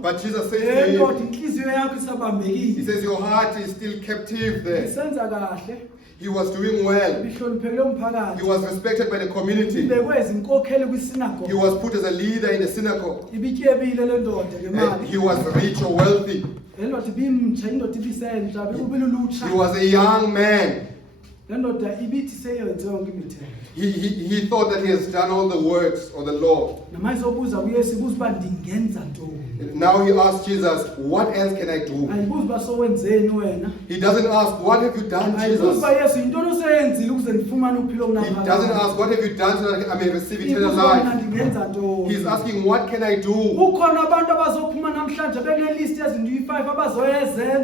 But Jesus says to him, he says, your heart is still captive there. He was doing well. He was respected by the community. He was put as a leader in the synagogue. And he was rich or wealthy. He was a young man. He thought that he has done all the works of the law. Now he asks Jesus, what else can I do? He doesn't ask, what have you done, Jesus? He doesn't ask, what have you done so that I may receive eternal life? He's asking, what can I do?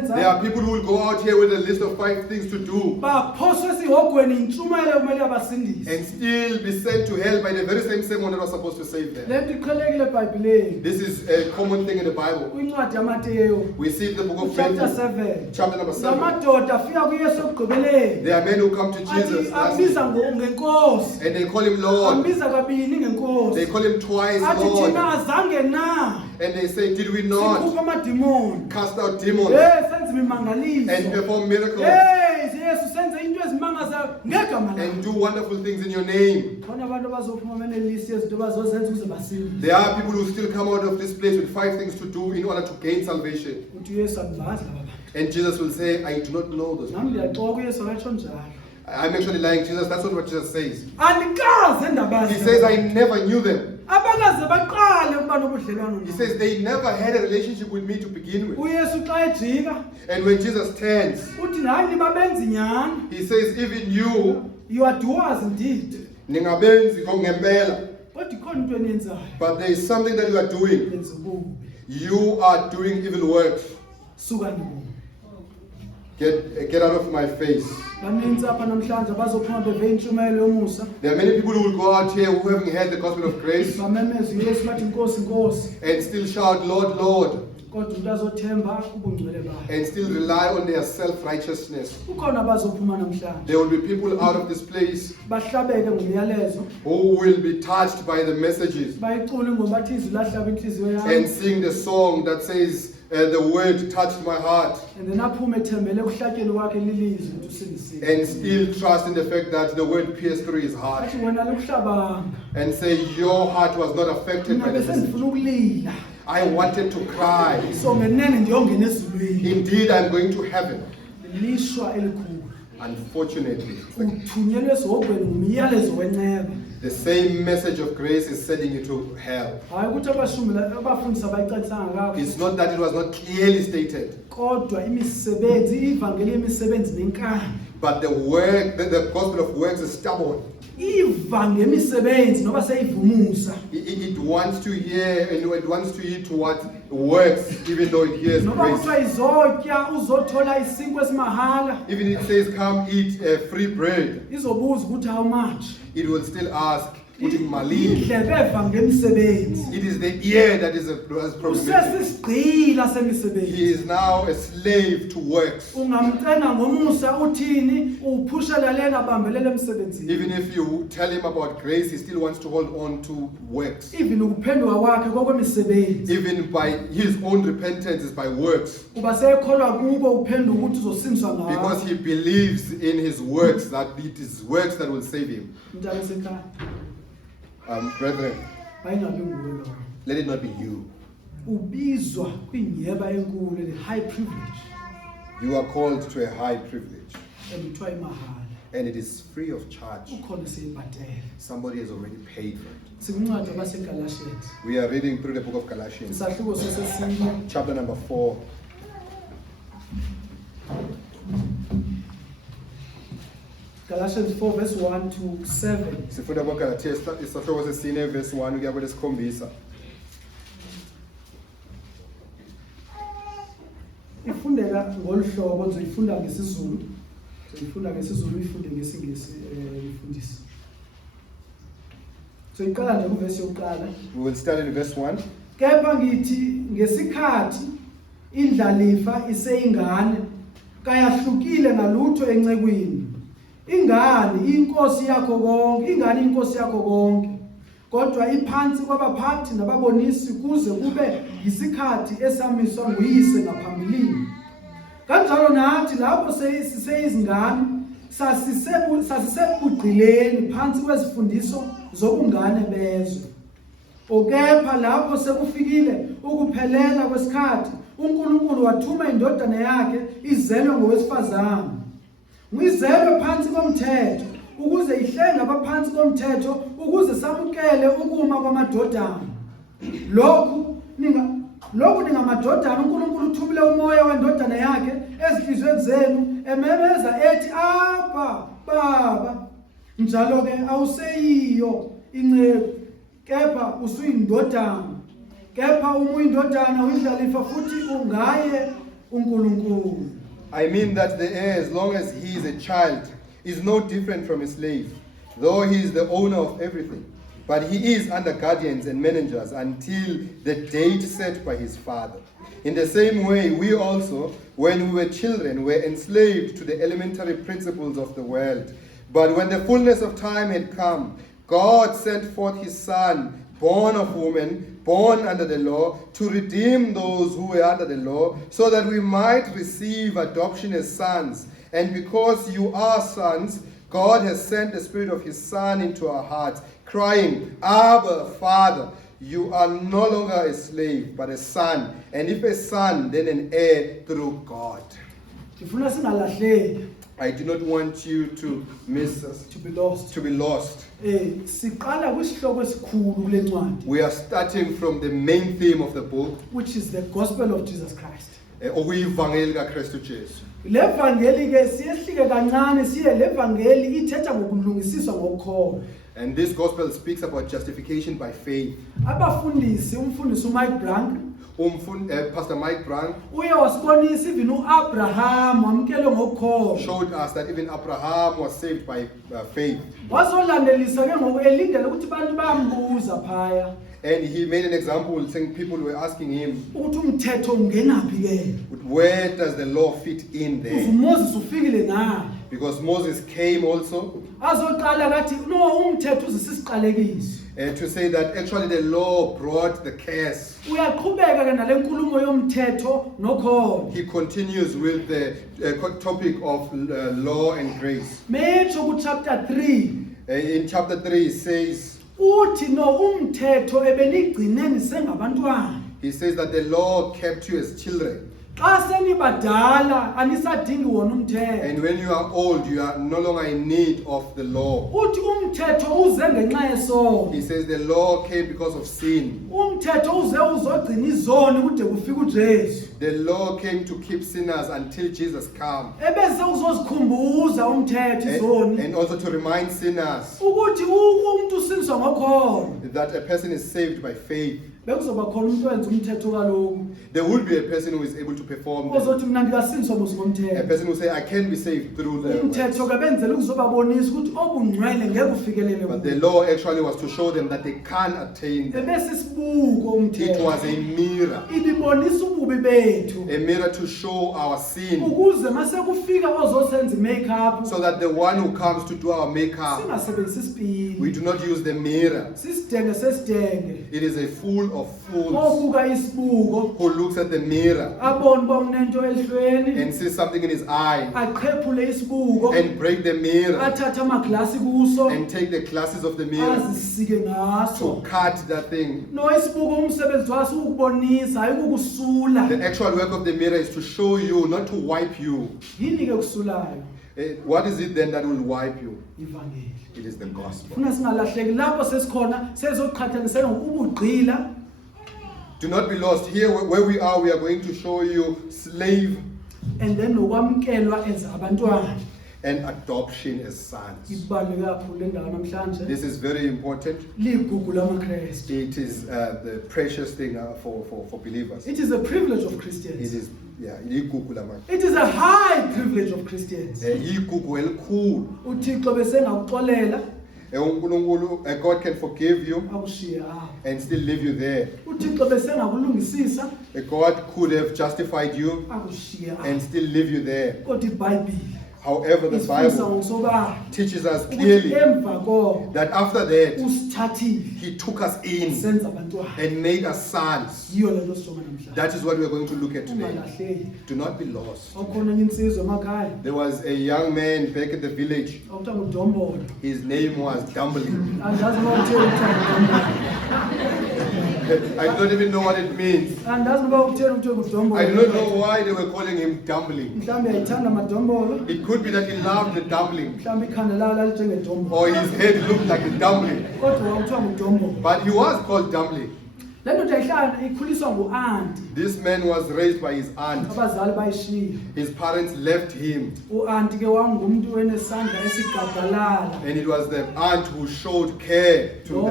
There are people who will go out here with a list of 5 things to do and still be sent to hell by the very same sermon that was supposed to save them. This is a common thing in the Bible. We see in the book of chapter Matthew, 7. chapter number 7. There are men who come to Jesus and they call him Lord. They call him twice Lord. And they say, did we not cast out demons and perform miracles and do wonderful things in your name? There are people who still come out of this place with 5 things to do in order to gain salvation. And Jesus will say, I do not know those people. I'm actually lying, Jesus. That's not what Jesus says. He says, I never knew them. He says, they never had a relationship with me to begin with. And when Jesus turns, he says, even you are doers indeed. But there is something that you are doing. You are doing evil works. Get out of my face. There are many people who will go out here who haven't heard the gospel of grace and still shout, Lord, Lord, and still rely on their self-righteousness. There will be people out of this place who will be touched by the messages and sing the song that says, the word touched my heart, and still trust in the fact that the word pierced through his heart, and say, your heart was not affected by the message. I wanted to cry. Indeed, I'm going to heaven. Unfortunately, the same message of grace is sending you to hell. It's not that it was not clearly stated, but the work, the gospel of works is stubborn. It wants to hear, and it wants to hear towards works, even though it hears grace. Even it says, come eat free bread, how much? it will still ask, it is the ear that is problematic. He is now a slave to works. Even if you tell him about grace, he still wants to hold on to works. Even by his own repentance is by works. Because he believes in his works, that it is works that will save him. Brethren, let it not be you. You are called to a high privilege, and it is free of charge. Somebody has already paid for it. We are reading through the book of Galatians, chapter number 4. Galatians 4 verse 1 to 7. Sifunda kwaGalatia isahluko sesine verse 1 kuya kwesikhombisa. Ifundeka ngolhlobo ngizoyifunda ngesizulu. Ngizoyifunda ngesizulu ifunde ngesingisi ifundisi. So iqala ngeverse yokuqala. We will start in verse 1. Kepha ngithi ngesikhathi indlalifa iseyingane kayahlukile ngalutho encekwini. Ingane inkosi yakho konke, kodwa iphansi kwabaphathi nababonisi kuze kube yisikhathi esamiswa nguyise ngaphambilini. Kanjalo nathi lapho siseyizingane sasisebugqileni phansi kwezifundiso zobungane bezwe. Okepha lapho sekufikile ukuphelela kwesikhathi uNkulunkulu wathuma indodana yakhe izelwe ngowesifazane. Nguyizelwe phansi komthetho ukuze ihlenga abaphansi komthetho ukuze samukele ukuma kwamadodana. Lokhu ningamadodana uNkulunkulu uthumile umoya wendodana yakhe ezinhlizweni zenu ememeza ethi Abba Baba. Njalo ke awuseyiyo inceku kepha usuyindodana. Kepha umuyindodana uyindlalifa futhi ungaye uNkulunkulu. I mean that the heir, as long as he is a child, is no different from a slave, though he is the owner of everything. But he is under guardians and managers until the date set by his father. In the same way, we also, when we were children, were enslaved to the elementary principles of the world. But when the fullness of time had come, God sent forth his Son, born of woman, born under the law, to redeem those who were under the law, so that we might receive adoption as sons. And because you are sons, God has sent the Spirit of his Son into our hearts, crying, Abba, Father. You are no longer a slave, but a son. And if a son, then an heir through God. I do not want you to miss us, to be lost. We are starting from the main theme of the book, which is the gospel of Jesus Christ. And this gospel speaks about justification by faith. Pastor Mike Brank showed us that even Abraham was saved by faith. And he made an example saying people were asking him, where does the law fit in there? Because Moses came also to say that actually the law brought the curse. He continues with the topic of law and grace. Chapter 3. In chapter 3 it says, he says that the law kept you as children. And when you are old, you are no longer in need of the law. He says the law came because of sin. The law came to keep sinners until Jesus came. And also to remind sinners that a person is saved by faith. There will be a person who is able to perform this. A person who say, I can be saved through the works. But the law actually was to show them that they can attain them. It was a mirror. A mirror to show our sin. So that the one who comes to do our makeup, we do not use the mirror. It is a fool of fools who looks at the mirror and sees something in his eye and break the mirror and take the glasses of the mirror to cut that thing. The actual work of the mirror is to show you, not to wipe you. What is it then that will wipe you? It is the gospel. Do not be lost. Here where we are going to show you slave and then and adoption as sons. This is very important. It is the precious thing for believers. It is a privilege of Christians. It is, yeah. It is a high privilege of Christians. God can forgive you and still leave you there. God could have justified you and still leave you there. However, the Bible teaches us clearly that after that, he took us in and made us sons. That is what we are going to look at today. Do not be lost. There was a young man back in the village. His name was Dumbling. I don't even know what it means. I do not know why they were calling him Dumbling. It could be that he loved the dumpling, or his head looked like a dumpling. But he was called Dumbling. This man was raised by his aunt. His parents left him. And it was the aunt who showed care to him.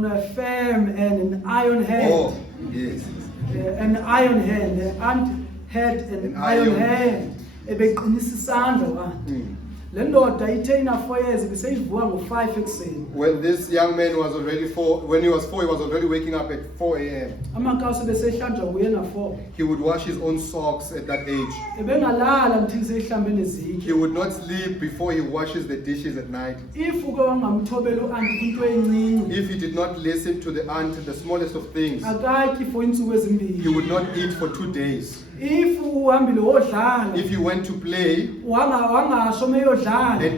No, a firm and an iron hand. Oh, yes. An iron hand. The aunt had an iron hand. When this young man was already 4, when he was 4, he was already waking up at 4 a.m. He would wash his own socks at that age. He would not sleep before he washes the dishes at night. If he did not listen to the aunt in the smallest of things, he would not eat for 2 days. If he went to play and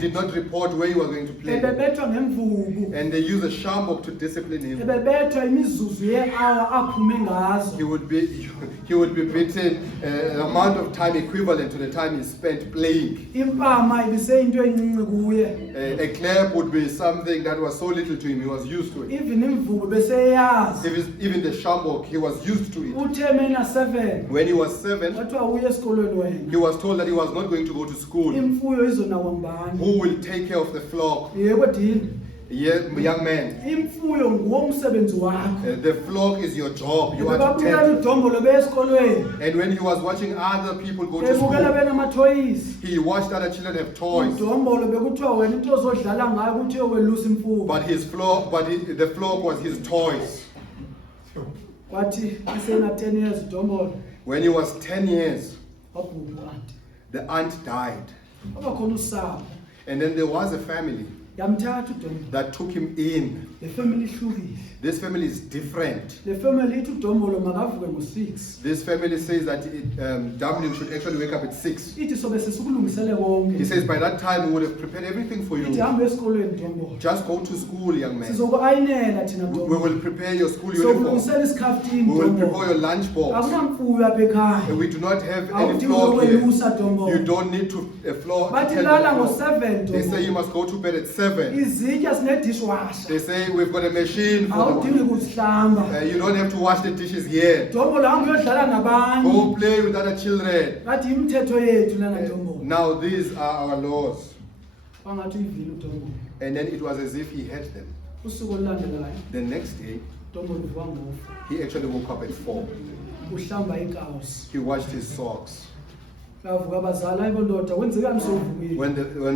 did not report where he was going to play, and they used a shambok to discipline him, he would be beaten an amount of time equivalent to the time he spent playing. A clap would be something that was so little to him, he was used to it. Even the shambok, he was used to it. When he was 7, he was told that he was not going to go to school. Who will take care of the flock? Young man, the flock is your job. You are to tend. And when he was watching other people go to school, he watched other children have toys. But his flock, the flock was his toys. When he was 10 years, the aunt died. And then there was a family that took him in. This family is different. This family says that Dumbling should actually wake up at 6. He says by that time we would have prepared everything for you. Just go to school, young man. We will prepare your school uniform. We will prepare your lunch box. We do not have any floor here. You don't need to floor. They say you must go to bed at 7. They say we've got a machine for you don't have to wash the dishes here. Go play with other children. Now these are our laws. And then it was as if he had them. The next day, he actually woke up at 4. He washed his socks. When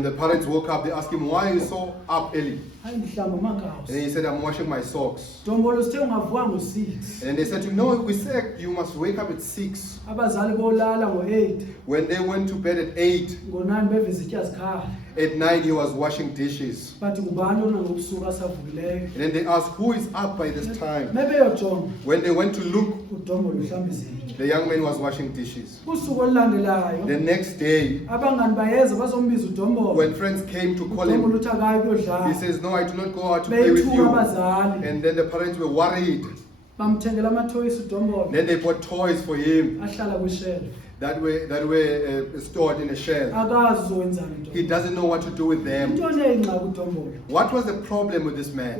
the parents woke up, they asked him, why are you so up early? And he said, I'm washing my socks. And they said to him, no, we said you must wake up at 6. When they went to bed at 8, at 9 he was washing dishes. And then they asked, who is up by this time? When they went to look, the young man was washing dishes. The next day, when friends came to call him, he says, no, I do not go out to play with you. And then the parents were worried. Then they bought toys for him that were stored in a shelf. He doesn't know what to do with them. What was the problem with this man?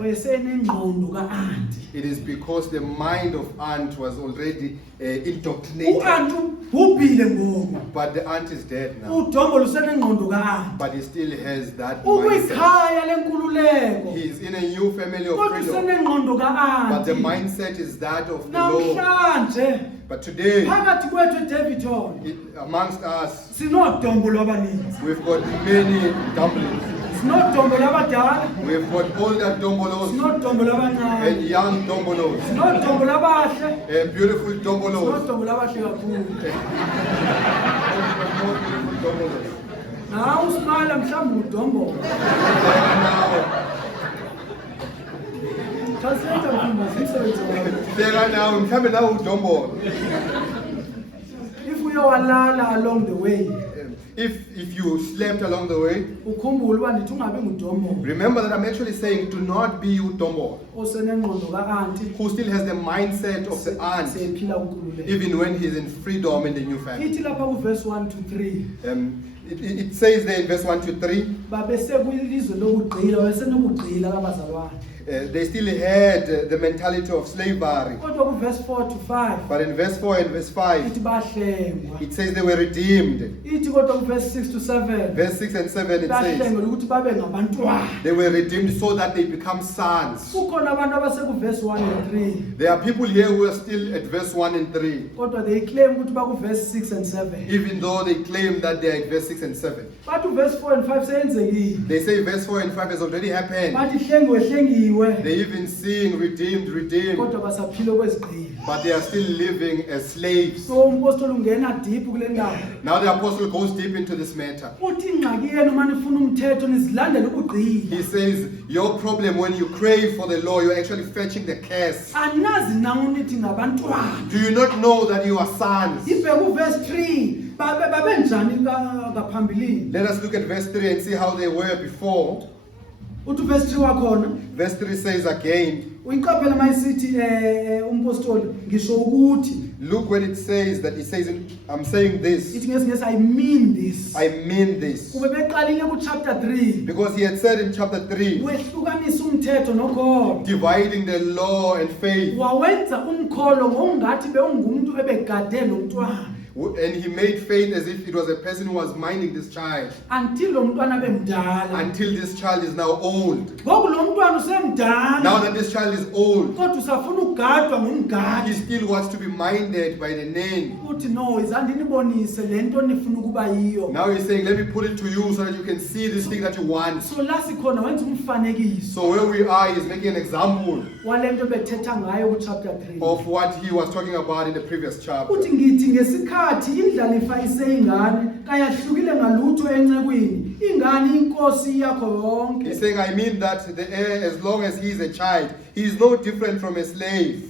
It is because the mind of aunt was already indoctrinated. But the aunt is dead now. But he still has that mindset. He is in a new family of freedom. But the mindset is that of the Lord. But today, amongst us, we've got many dumplings. We've got older dombolos and young dombolos and beautiful dombolos. Now usmala mhlawumbe udombo. Translate mfundisi Bheka nawe mhlambe nawe udombo. If uyowalala along the way. If you slept along the way, ukhumbule uba ndithi ungabi ngudombo. remember that I'm actually saying do not be udombo. Osenengqondo ka-aunty. Who still has the mindset of the aunt, sephila uNkulunkulu. even when he's in freedom in the new family. Ithi lapha ku-verse 1 to 3. It says there in verse 1 to 3, babesekwilizwe lokugqila wayesenokugqila kabazalwane. they still had the mentality of slavery. Kodwa ku-verse 4 to 5 But in verse 4 and verse 5, ithi bahlengwa. it says they were redeemed. Ithi kodwa ku-verse 6 to 7 Verse 6 and 7, it says bahlengwa ukuthi babe ngabantwana. they were redeemed so that they become sons. Kukhona abantu abasekuverse 1 and 3 There are people here who are still at verse 1 and 3, kodwa they claim ukuthi baku-verse 6 and 7. even though they claim that they are at verse 6 and 7. Bathi uverse 4 and 5 seyenzekile. They say verse 4 and 5 has already happened. Bathi hlengiwe. They even sing redeemed, redeemed, Kodwa basaphila kwezigqila. but they are still living as slaves. So umpostoli ungena deep kule ndaba. Now the apostle goes deep into this matter. Uthi ingxaki yenu uma nifuna umthetho nizilandele ukugqila. He says, your problem when you crave for the law, you're actually fetching the curse. Anazi na unithi ngabantwana. Do you not know that you are sons? Ibheka uverse 3 babenjani ngaphambilini. Let us look at verse 3 and see how they were before. Uthi verse 3 wakhona Verse 3 says again, uyiqaphela mayisithi umpostoli ngisho ukuthi look when it says that, it says, I'm saying this, ithi ngesingesi I mean this. I mean this. Kube beqalile ku chapter 3 Because he had said in chapter 3, wehlukanisa umthetho nokholo. dividing the law and faith. Wawenza umkholo ngongathi bewungumuntu ebegade lo mntwana. And he made faith as if it was a person who was minding this child, Until lo mntwana bemdala. until this child is now old. Ngoku lo mntwana usemdala. Now that this child is old, Kodwa usafuna ugadwa ngumgadi. he still wants to be minded by the name. Uthi no izandinibonise lento nifuna ukuba yiyo. Now he's saying, let me put it to you so that you can see this thing that you want. So la sikhona wenza umfanekiso. So where we are, he's making an example Walento bethetha ngayo ku chapter 3. of what he was talking about in the previous chapter. Uthi ngithi ngesikhathi indlalifa iseyingane kayahlukile ngalutho encekwini. Ingane inkosi yakho yonke. He's saying, I mean that the heir, as long as he is a child, he is no different from a slave.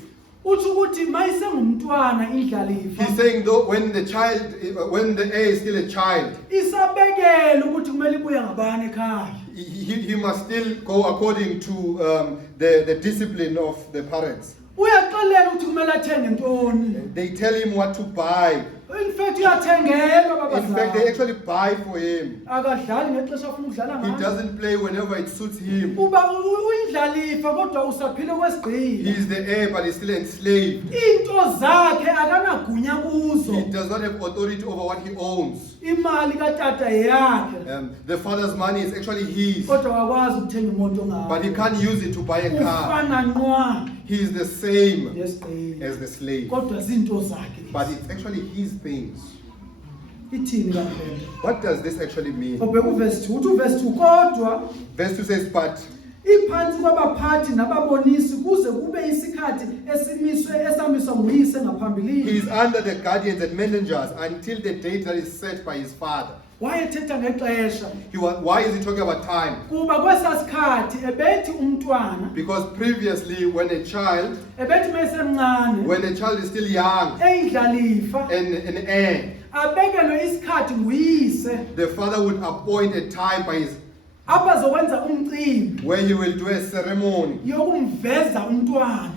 Uthi ukuthi mayisengumntwana indlalifa. He's saying though when the heir is still a child, Isabekele ukuthi kumele ibuye ngabani ekhaya. he must still go according to the discipline of the parents. Uyaxelela ukuthi kumele athenge ntoni. They tell him what to buy. In fact uyathengelwa In fact, they babazali. actually buy for him. Akadlali ngexesha afuna ukudlala He ngayo. doesn't play whenever it suits him. Uba uyindlalifa kodwa usaphile He kwesigqila. is the heir, but he's still enslaved. Into zakhe akanagunya kuzo. He does not have authority over what he owns. Imali katata yakhe. The father's money is actually his, Kodwa akwazi ukuthenga imoto ngayo. but he can't use it to buy a car. Ufana nqwa He is the same yesigqila. as the slave, Kodwa zinto zakhe. but it's actually his things. Ithini kaphela? What does this actually mean? Ubheka uverse 2. Uthi uverse 2 kodwa Verse 2 says, but iphansi kwabaphathi nababonisi kuze kube isikhathi esamiswa nguyise he ngaphambilini. is under the guardians and managers until the date that is set by his father. Wayethetha ngexesha Why is he talking about time? kuba kwesasikhathi ebethi umntwana Because previously, when a child mesemncane is still young eyidlalifa and an heir, abekelwe isikhathi nguyise the father would appoint a time by his abazokwenza umcimbi where he will do a ceremony yokumveza umntwana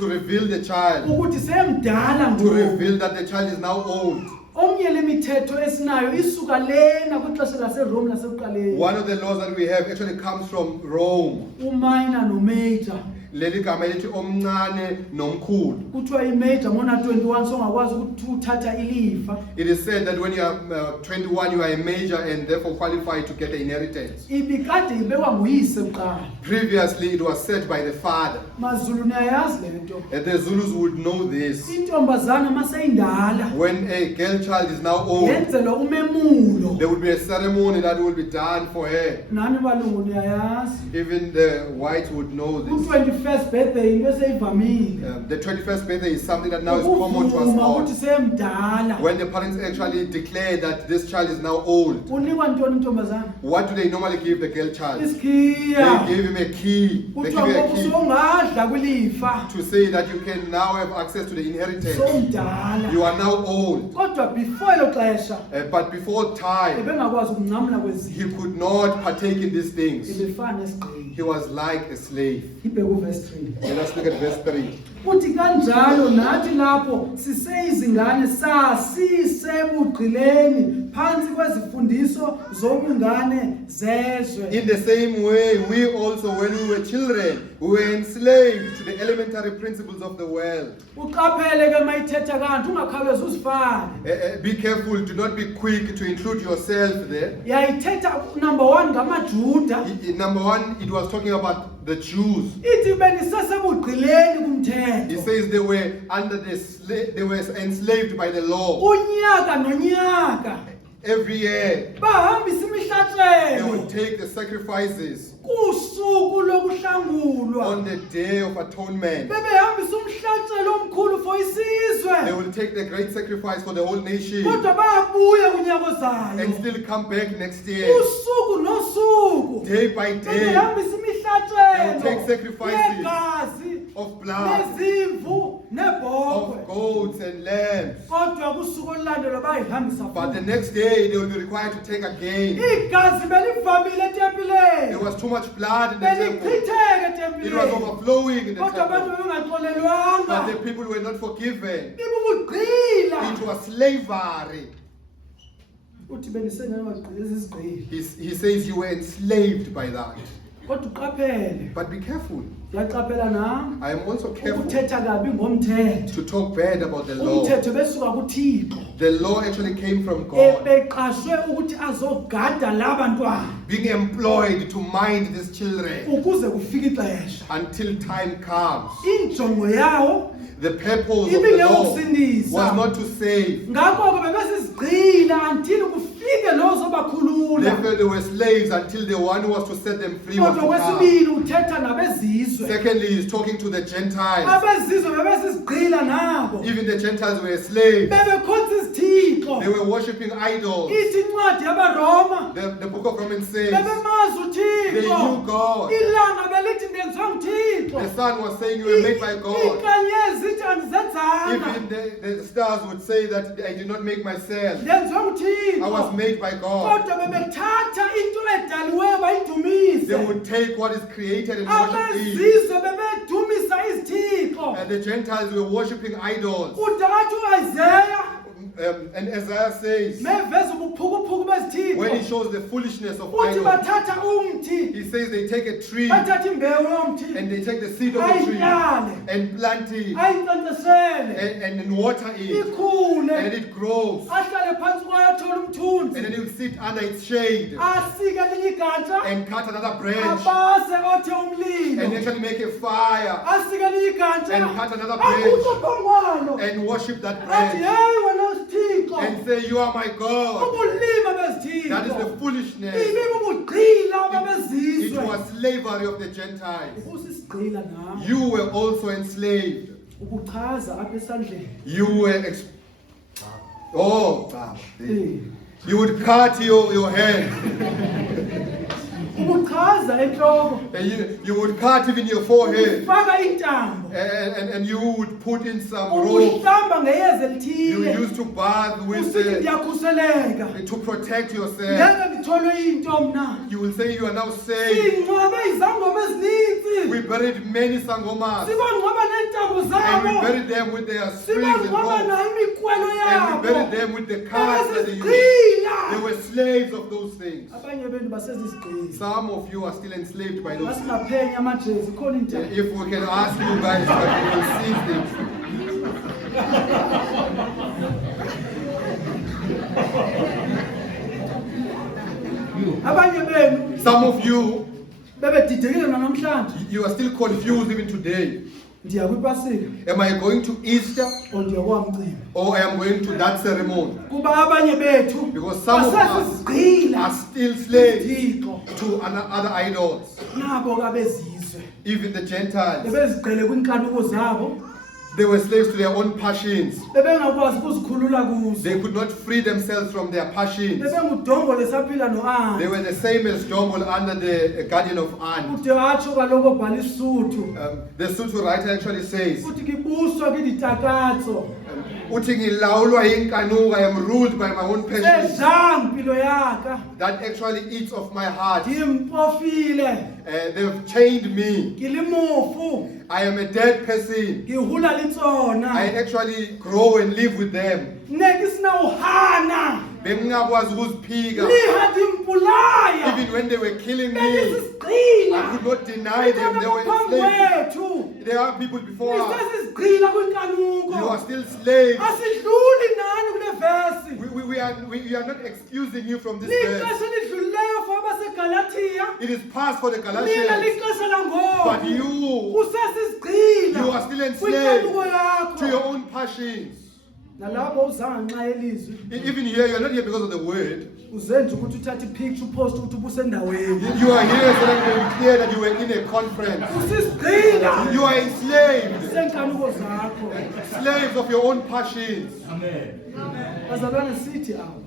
to reveal the child, ukuthi semdala to ngoku. reveal that the child is now old. Omnye lemithetho esinayo isuka lena kwixesha laseRome lasekuqaleni. One of the laws that we have actually comes from Rome. Uminor nomajor. Leli gama elithi omncane nomkhulu. Kuthiwa imajor ngona 21 so ungakwazi ukuthi uthatha ilifa. It is said that when you are 21, you are a major and therefore qualified to get the inheritance. Ibikade ibekwa nguyise kuqala. Previously, it was said by the father. MaZulu niyayazi lento. And the Zulus would know this. Intombazana maseyindala. When a girl child is now old, Yenzelwa umemulo. there would be a ceremony that will be done for her. Nani balungu niyayazi. Even the whites would know this. Ku-24 21st birthday into eseyivamile. The 21st birthday is something that now is common to us Ukuvuma all. ukuthi semdala. When the parents actually declare that this child is now old, Unikwa ntoni intombazana? what do they normally give the girl child? They Isikhiya. give him a key. They give Kuthiwa you a key usungadla kwilifa. to say that you can now have access to the inheritance. Somdala. You are now old. Kodwa before elo xesha But before time, ebengakwazi ukunqamla he kwezinto. could not partake in these things. Ebefana nesigqili. He was like a slave. Ibheke uverse 3. Let us look at verse 3. Uthi kanjalo nathi lapho siseyizingane sasisebugqileni phansi kwezifundiso zobungane zezwe. In the same way, we also, when we were children, we were enslaved to the elementary principles of the world. Uqaphele ke mayithetha kanti ungakhawulezi uzifane. Be careful, do not be quick to include yourself there. Yayithetha number 1 ngamaJuda. Number one, it was talking about the Jews. Ithi benisasebugqileni kumthetho. He says they were under they were enslaved by the law. Unyaka nonyaka. Every year, Bahambisa they imihlahlelo. would take the sacrifices Kusuku lokuhlangulwa. on the Day of Atonement. Bebehambisa umhlahlelo omkhulu for They isizwe. will take the great sacrifice for the whole nation Kodwa bayabuya kunyaka ozayo. and still come back next year. Usuku nosuku. Day by day Bebehambisa They will imihlahlelo. take sacrifices Yegazi, of blood, nezimvu, of nebhokwe. goats and lambs. Kodwa kusuku olulandela bayihambisa But the futhi. next day they will be required to take again. Igazi belivamile etempileni. There was too much blood in the temple. Belichitheka It was etempileni. overflowing in the Kodwa abantu temple. bengaxolelwanga. But the people were not forgiven. Ibubugqila. It was slavery. Uthi benisengamagqila ezisigqili. He says you were enslaved by that. Kodwa uqaphele. But be careful. Uyaqaphela nami. I am also careful Ukuthetha kabi ngomthetho. to talk bad about the law. Umthetho besuka kuThixo. The law actually came from God. Ebeqashwe ukuthi azogada labantwana Being employed to mind these children ukuze kufike ixesha. until time comes. Injongo yawo The purpose of the ibile law ukusindisa. was not to save. Ngakho ke bebesizigqila until kufike lo zobakhulula. Therefore, they were slaves until the one who was to set them free was Kodwa to come. kwesibili uthetha nabezizwe. Secondly, he's talking to the Gentiles. Abezizwe bebesizigqila nabo. Even the Gentiles were slaves. Bebekhonza izithixo. They were worshipping idols. Ithi incwadi yabaRoma. The book of Romans says Bebemazi they uThixo. knew God. Ilanga belithi ndenziwa nguThixo. The sun was saying you were made by God. Inkanyezi zithi andizenzanga. Even the stars would say that I did not make myself. Ndenziwa nguThixo. I was made by God. Kodwa bebethatha into edaliweyo They bayidumise. would take what is created and worship it. Abezizwe bebedumisa izithixo. And the Gentiles were worshipping idols. Udathi uIsaiah And Isaiah says, meveza ubuphukuphuku when he bezithixo. shows the foolishness of Uthi idols, bathatha umthi, he says they take a tree bathatha imbewu yomthi, and they take the seed of the tree ayityale, and plant it ayinkcenkceshele, and water it, and ikhule, it grows. ahlale phansi kwayo athole And umthunzi, then you sit under its shade asike elinye igatsha, and cut another branch abase othe and umlilo, actually make a fire asike elinye igatsha, and cut another branch akuqophongwalo, and worship that athi branch hey wena sithixo, and say, you are my God. ubulima That is bezithixo, the foolishness. ibibubugqila It babezizwe. was slavery of the Gentiles. Ubusisigqila nawe. You were also enslaved. Ukuchaza apha esandleni. You were Eh. you would cut your hand. Ukuchaza enhloko. And you would cut even your forehead. Faka intambo. And you would put in some rope. Ubuhlamba ngeyeza You elithile. used to bath with Usithi ndiyakhuseleka. to protect yourself. Ngeke ngitholwe into mna. You will say you are now saved. Singcwabe izangoma ezininzi. We buried many sangomas. Sibangcwaba neentambo And we zabo. buried them with their strings and Sibangcwaba ropes. nayo imikwelo And we yabo. buried them with the cards that they used. Babezizigqila. They were slaves of those things. Abanye benu basezizigqila. Some of you are still enslaved by those things. Masingaphenya amajezi khona intambo. If we can ask you guys, but you will see things. Abanye benu Some of you, bebedidekile namhlanje. you are still confused even today. Ndiya kwipasika Am I going to Easter or ndiya kwamcimbi. or I am going to that ceremony? Kuba abanye bethu Because some of us basezizigqila are still slaves Thixo to other idols. nabo kabezizwe. Even the Gentiles, bebezigqele kwinkanuko zabo, they were slaves to their own passions. bebengakwazi ukuzikhulula kuzo, They could not free themselves from their passions. bebengudongo lesaphila noAna. They were the same as Dombol under the guardian of An. Ude watsho kaloku obhala iSuthu, The Sotho writer actually says, uthi ngibuswa kiditakatso, uthi ngilawulwa yinkanuka, I am ruled by my own passions. sedlang pilo yaka, That actually eats of my heart. ngimpofile, They've chained me. ngilimufu, I am a dead person. ngihula litsona, I actually grow and live with them. nekisina uhana, Bengingakwazi ukuziphika. liha dimpulaya, Even when they were killing me, besisigqila, I could not deny them. They were enslaved. wethu, There are people before us. sisesigqila You kwinkanuko, are still slaves. asidluli nani kule vesi, We are not excusing you from this verse. lixesha elidlulileyo for abaseGalatiya, It is past for the lina Galatians. lixesha But langoku, you usesisigqila are still enslaved kwinkanuko to your yakho, own passions. nalapho uzanga nxa yelizwi, Even here, you are not here because of the word. uzenza ukuthi uthathe ipicture upost ukuthi ubusendaweni, You are here so that you can clear that you were in a conference. usisigqila You are enslaved, senkanuko zakho. slaves of your own passions. Bazalwane sithi awu,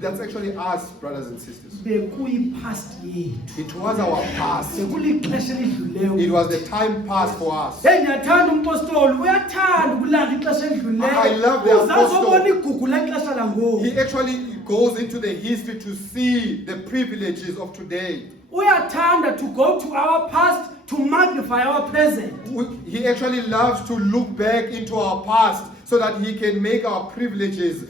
That's actually us, brothers and sisters. bekuyi-past yethu, It was our past. sekulixesha elidlulileyo. It was the time past for us. Hey, ndiyathanda umpostoli, uyathanda ukulanda ixesha I love the elidlulileyo, uzazi apostle. obona igugu lexesha langoku, He actually goes into the history to see the privileges of today. uyathanda to go to our past to magnify our present. He actually loves to look back into our past so that he can make our privileges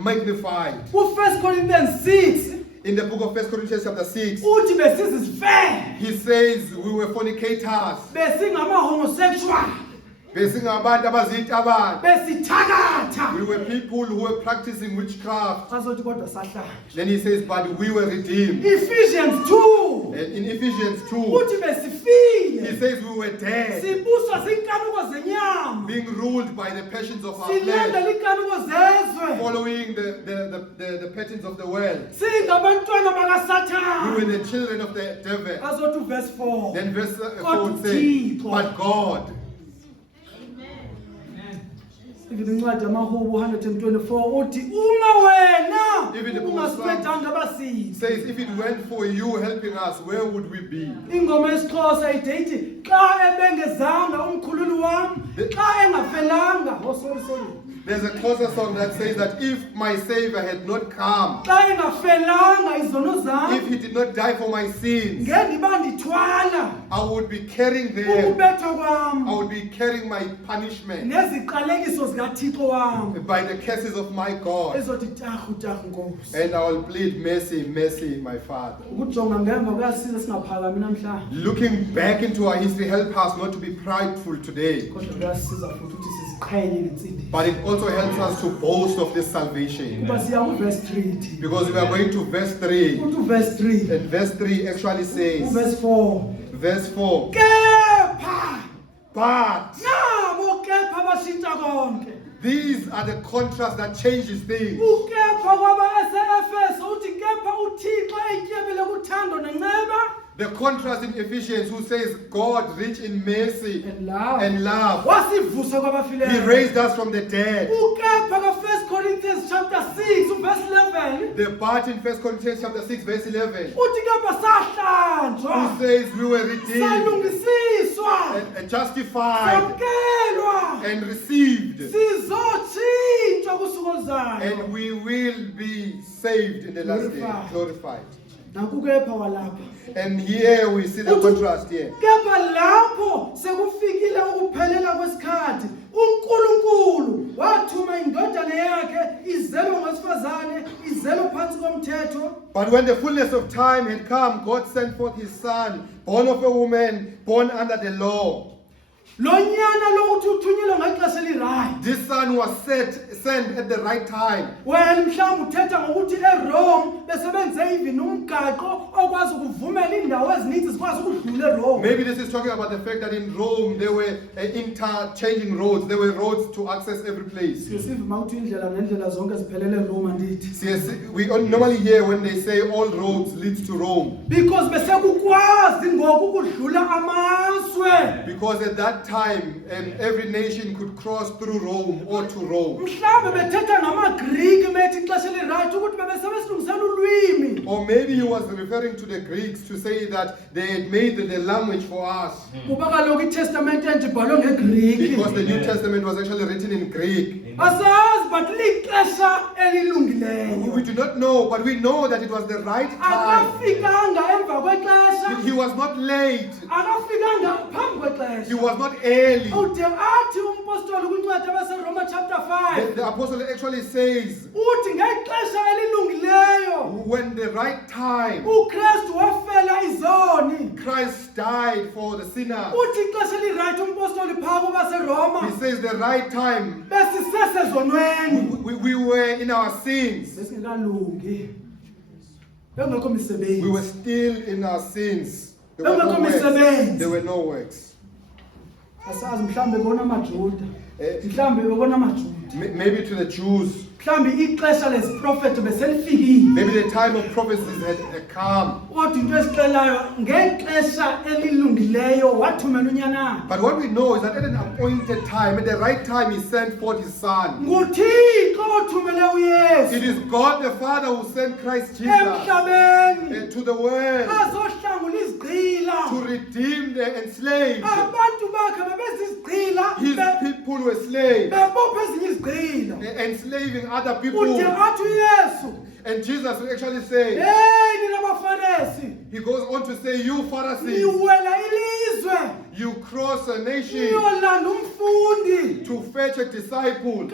magnified. Ku-1 Corinthians 6 In the book of 1 Corinthians chapter 6, uthi besizifele, he says we were fornicators. besingama-homosexual, Besingabantu abazitabane. besithakatha, We were people who were practicing witchcraft. azothi kodwa sahlala. Then he says, but we were redeemed. Ephesians 2 In Ephesians 2, uthi he besifile, says we were dead, sibuswa ziinkanuko zenyama, being ruled by the passions of our flesh, silandela iinkanuko zezwe, following the patterns of the world. singabantwana We bakasathane. were the children of the devil. Azothi uverse 4 Then verse 4 Kodwa says, uThixo. but God. even incwadi yamahubo 124 uthi uma wena Even the book of ungasiphetanga abasisi. Says, if it weren't for you helping us, where would we be? Ingoma yesiXhosa ide ithi xa ebengezanga umkhululi wami, xa engafelanga, oh sorry, There's a closer song that says that if my Savior had not come, xa engafelanga izono zami, if he did not die for my sins, ngendiba ndithwala I would be carrying them. ukubethwa I kwami would be carrying my punishment neziqalekiso zikaThixo wami, by the curses of my God. ezothi tarhu Nkosi. And I will plead mercy, mercy, my Father. Ukujonga ngemva kuyasiza singaphakami namhlanje, Looking back into our history, help us not to be prideful today. kodwa kuyasiza futhi ukuthi siziqhenye ngentsindi. But it also helps us to boast of this salvation. Kuba siya kuverse 3 ithi, Because we are going to verse 3. uthi uverse 3 And verse 3 actually says, uverse 4 verse 4, kepha but nabo kepha bashintsha konke. these are the contrasts that changes things. Ukepha kwaba ese-Efeso uthi kepha uThixo etyebile kuthando nenceba The contrast in Ephesians, who says God rich in mercy and love, and love. wasivusa He kwabafileyo. raised us from the dead. Ukepha ka-1 Corinthians chapter 6 verse 11 The part in 1 Corinthians chapter 6 verse 11, uthi kepha sahlanjwa, who says we were redeemed salungisiswa, and justified samkelwa, and received, sizotshintshwa kusuku oluzayo. and we will be saved in the last day, Glorified. glorified. Nakukepha walapha. And here we see the contrast here. Kepha lapho sekufikile ukuphelela kwesikhathi, uNkulunkulu wathuma indodana yakhe izelwe ngowesifazane, izelwe phansi komthetho. But when the fullness of time had come, God sent forth his son, born of a woman, born under the law. This son was sent at the right time. Maybe this is talking about the fact that in Rome there were interchanging roads. There were roads to access every place. We normally hear when they say all roads lead to Rome. Because at that time every nation could cross through Rome or to Rome. Or maybe he was referring to the Greeks to say that they had made the language for us. Because the New Testament was actually written in Greek. We do not know, but we know that it was the right time. He was not late. He was not early. The apostle actually says, when the right time, Christ died for the sinner. He says the right time, we were in our sins. We were still in our sins. There were no works. There were no works. Maybe to the Jews, maybe the time of prophecies had come. But what we know is that at an appointed time, at the right time, he sent forth his son. It is God the Father who sent Christ Jesus to the world to redeem the enslaved. His people were slaves, enslaving other people. And Jesus will actually say, he goes on to say, you Pharisees, you cross a nation to fetch a disciple,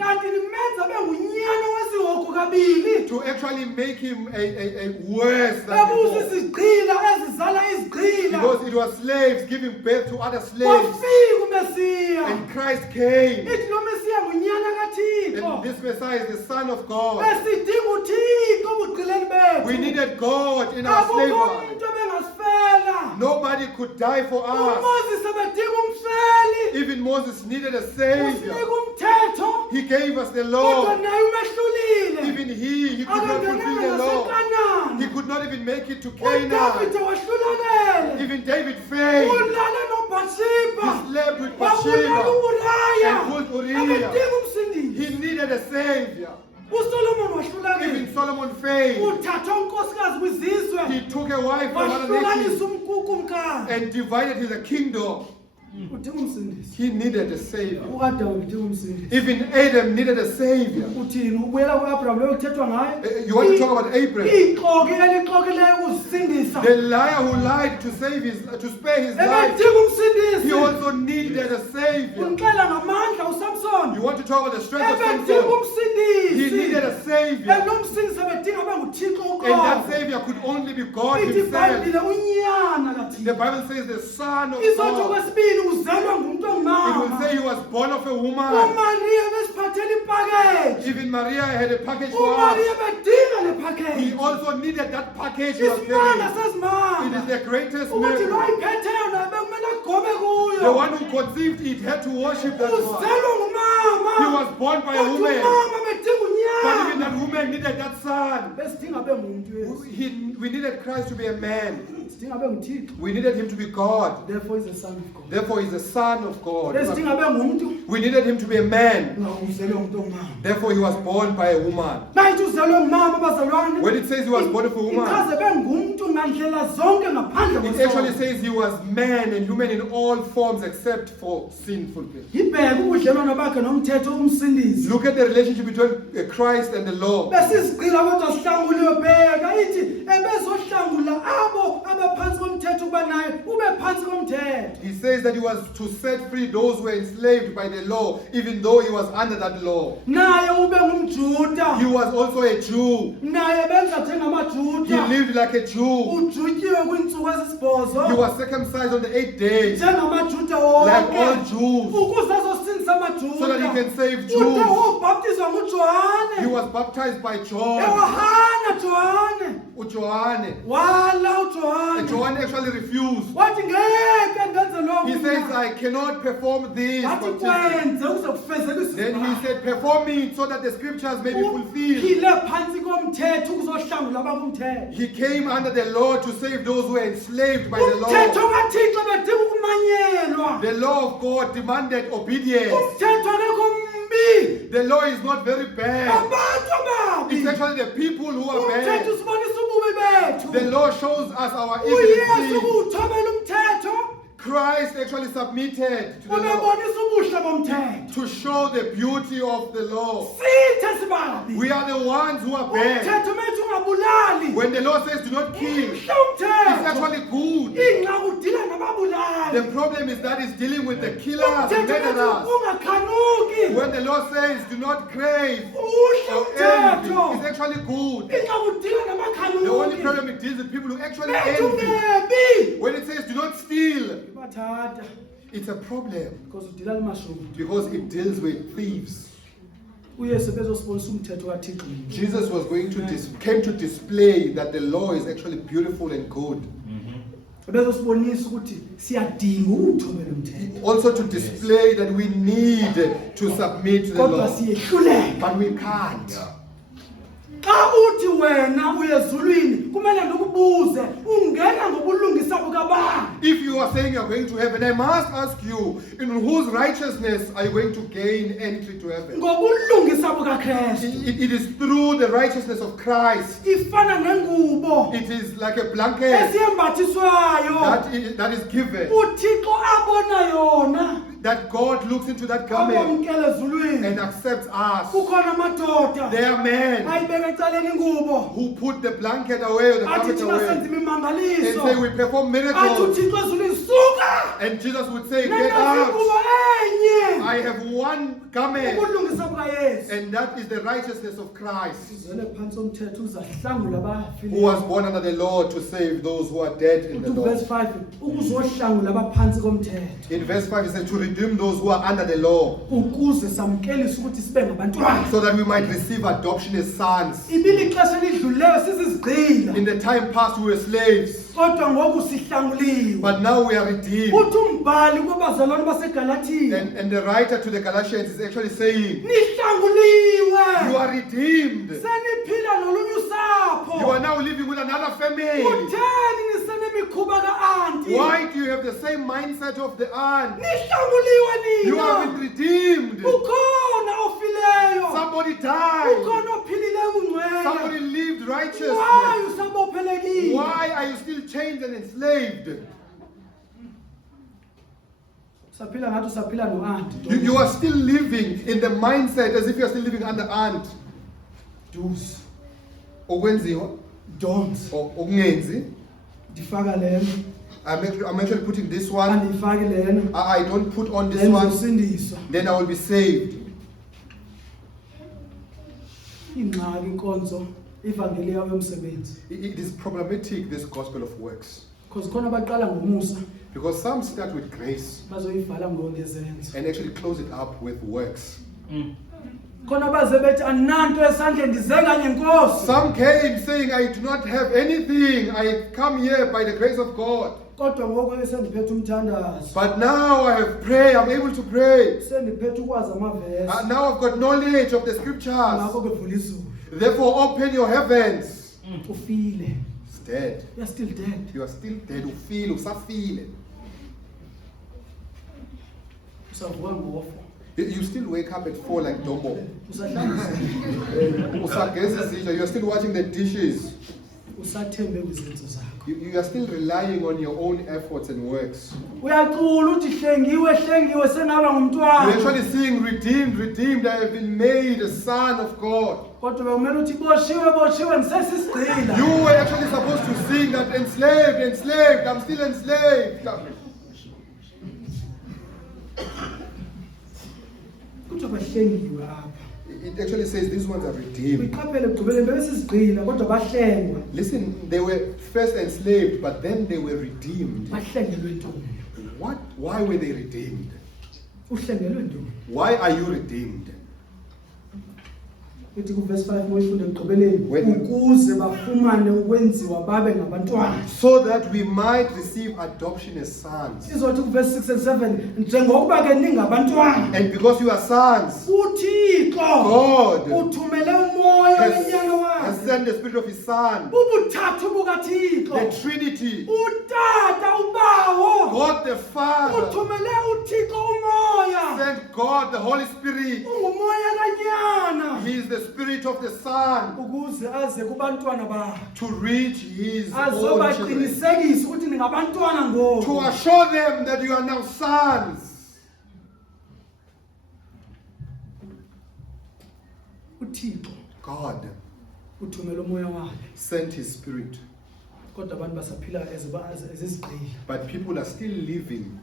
to actually make him a worse than before. Because it was slaves giving birth to other slaves. And Christ came. And this Messiah is the Son of God. We needed God in our slavery. Nobody could die for us. Even Moses needed a Savior. He gave us the law. Even he could not fulfill the law. He could not even make it to Canaan. Even David failed. He slept with Bathsheba and killed Uriah. He needed a Savior. Even Solomon failed. He took a wife from another nation and divided his kingdom. He needed a Savior. Even Adam needed a Savior. You want to talk about Abraham? The liar who lied to spare his life. He also needed a Savior. You want to talk about the strength of Samson? He needed a Savior. And that Savior could only be God himself. The Bible says the Son of God. It will say he was born of a woman. Even Maria had a package for us. He also needed that package. It is the greatest miracle. The one who conceived it had to worship that one. He was born by a woman. But even that woman needed that son. We needed Christ to be a man. We needed him to be God. Therefore he's the Son of God. Therefore he's the Son of God. We needed him to be a man. Therefore he was born by a woman. When it says he was born of a woman, it actually says he was man and human in all forms except for sinfulness. Look at the relationship between Christ and the law. He says that he was to set free those who were enslaved by the law, even though he was under that law. engumJuda. He was also a Jew. Naye benza He njengamaJuda. lived like a Jew. Ujutyiwe kwiintsuku ezisibhozo. He was circumcised on the 8th day, NjengamaJuda like all wonke. Jews, Ukuze azosindisa amaJuda. so that he can save Ude Jews. wobhaptizwa He nguJohane. was baptized by John. Ewahana Johane. John. Wala uJohane. John actually refused. Wathi ngeke ndenze lokho. He says, I cannot perform this. Wathi baptism." kwenze ukuze kufezeke Then he said, perform it so that the scriptures may be fulfilled. Uphile phansi komthetho ukuzohlangula abakumthetho. He came under the law to save those who were enslaved by the Umthetho law. kaThixo bedinga ukumanyelwa. The law of God demanded obedience. Umthetho akekho mbi. The law is not very bad. Abantu ababi. It's actually the people who are Umthetho bad. usibonisa ububi bethu. The law shows us our uYesu evil. ukuthobela umthetho. Christ actually submitted to the law Ubebonisa ubuhle bomthetho. to show the beauty of the law. Sithe sibabi. We are the ones who are bad. Umthetho methi ungabulali. When the law says do not kill, Muhle it's umthetho. actually good. Ingxa udila nababulali. The problem is that it's dealing with the killers and Umthetho methi murderers. ungakhanuki. When the law says do not crave Uhle or envy, umthetho. it's actually good. Ingxa udila The only namakhanuki. problem it deals with people who actually Methi envy. ungebi. When it says do not steal, Ibathatha it's a problem because udila lemashumi. because it deals with thieves. uYesu bezosibonisa umthetho kaThixo. Jesus was going to came to display that the law is actually beautiful and good. Bezosibonisa ukuthi siyadinga ukuthobela umthetho. Also to display that we need to submit to the Kodwa law, siyehluleka. but we can't. Xa uthi wena uyezulwini kumele ndikubuze ungena ngobulungisa bukabani. If you are saying you are going to heaven, I must ask you, in whose righteousness are you going to gain entry to heaven? Ngobulungisa bukaKristu. It is through the righteousness of Christ. Ifana nengubo It is like a blanket esiyembathiswayo. that is given, uThixo abona yona. that God looks into that garment Abamkele ezulwini. and accepts us. Kukhona amadoda They are men ayibeka ecaleni ingubo. who put the blanket away or the Athi garment thina away senza and imimangaliso. say we perform Athi miracles. uThixo ezulwini suka. And Jesus would say, get Nengazi out. ingubo enye. I have one garment, Ubulungisa bukaYesu. and that is the righteousness of Christ, Uzele phansi omthetho uzahlangula who was abafileyo. born under the law to save those who are dead in the Uthi law. verse 5 ukuzohlangula abaphansi komthetho. In verse 5, it says to redeem those who are under the law, Ukuze samkelise ukuthi sibe ngabantwana. so that we might receive adoption as sons. Ibili ixesha elidluleyo sizizigqila. In the time past, we were slaves, Kodwa ngoku sihlanguliwe. but now we are redeemed. Uthi umbhali kubazalwane baseGalatiya. And the writer to the Galatians is actually saying, Nihlanguliwe. you are redeemed. Seniphila nolunye usapho. You are now living with another family. Kutheni nisenemikhuba ka-anti? Why do you have the same mindset of the aunt? Nihlanguliwe You nina. have been redeemed. Ukhona ofileyo. Somebody died. Ukhona ophilileyo Somebody kungcwele. lived Why righteousness. usabophelekile? Why are you still chained and enslaved? Saphila ngathi usaphila no-anti. You are still living in the mindset as if you are still living under aunt. Do's, Okwenziwa, don'ts. okungenzi. Ndifaka lena. I'm actually putting this one. Andifaki lena. I don't put on this Then one. uzosindiswa. Then I will be saved. Ingxaki inkonzo ivangeli yawo yomsebenzi. It is problematic, this gospel of works. Because khona baqala ngomusa Because some start with grace bazoyivala ngezenzo. and actually close it up with works. Khona baze bethi ananto esandleni ndize kanye Nkosi. Some came saying, I do not have anything. I come here by the grace of God. Kodwa ngoku esendiphethe umthandazo. But now I have prayed. I'm able to pray. Sendiphethe ukwazi amavesi. Now I've got knowledge of the scriptures. Ngakho bevula izulu. Therefore, open your heavens. Ufile. It's dead. You're still dead. You are still dead. Ufile, usafile. Usavuka ngofo. You still wake up at 4 like Dombo. Usahlangisa. Usageza izitsha. You are still washing the dishes. Usathembe kwizenzo zakho. You are still relying on your own efforts and works. Uyacula uthi hlengiwe sengaba You're ngumntwana. actually saying, redeemed, redeemed. I have been made a son of God. Kodwa bekumele uthi boshiwe ngisesisigqila. You were actually supposed to sing that enslaved. I'm still enslaved. Kuthi behlengiwe apha. It actually says these ones are redeemed. Uyiqaphele ekugqibeleni bebesizigqila kodwa bahlengwa. Listen, they were first enslaved, but then they were redeemed. Bahlengelwe ntoni? Why were they redeemed? Uhlengelwe ntoni? Why are you redeemed? Ithi kuverse 5 moyifunde ekugqibeleni ukuze bafumane ukwenziwa babe ngabantwana. So that we might receive adoption as sons. Izothi kuverse 6 and 7 njengokuba ke ningabantwana. And because you are sons, uThixo God uthumele umoya wenyana wakhe. Has sent the spirit of his son. Ubuthathu bukaThixo. The Trinity. Utata ubawo. God the Father. Uthumele uThixo umoya. Sent God the Holy Spirit. Ungumoya kaNyana. He is the spirit of the Son. Ukuze aze kubantwana bakhe. To reach his own children. Azobaqinisekisa ukuthi ningabantwana ngoku. To assure them that you are now sons. uThixo God uthumela umoya wakhe. Sent his spirit. Kodwa abantu basaphila ezizigqili. But people are still living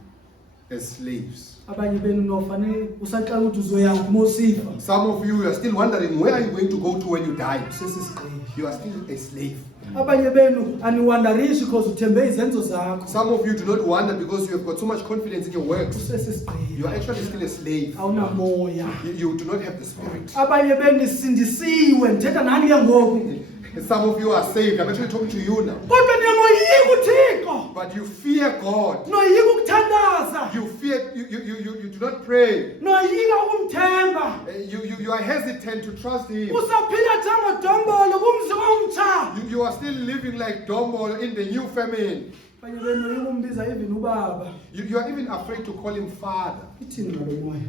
as slaves. Abanye benu nofanele usaqala ukuthi uzoyaphi uma usifa. Some of you are still wondering where are you going to go to when you die. Usesizigqili. You are still a slave. Abanye benu aniwandarishi because uthembe izenzo zakho. Some of you do not wonder because you have got so much confidence in your works. Usesizigqili. You are actually still a slave. Awunamoya. You do not have the spirit. Abanye benu sindisiwe ndithetha nani ke ngoku. Some of you are saved. I'm actually talking to you now. Kodwa niyamoyika uThixo. But you fear God. Noyika ukuthandaza. You fear. You do not pray. Noyika ukumthemba. You are hesitant to trust Him. Usaphila njengodombolo kumzi omtsha. You are still living like Dombolo in the new famine. Abanye benu noyika umbiza even ubaba. You are even afraid to call Him Father. Ithini ngalo moya?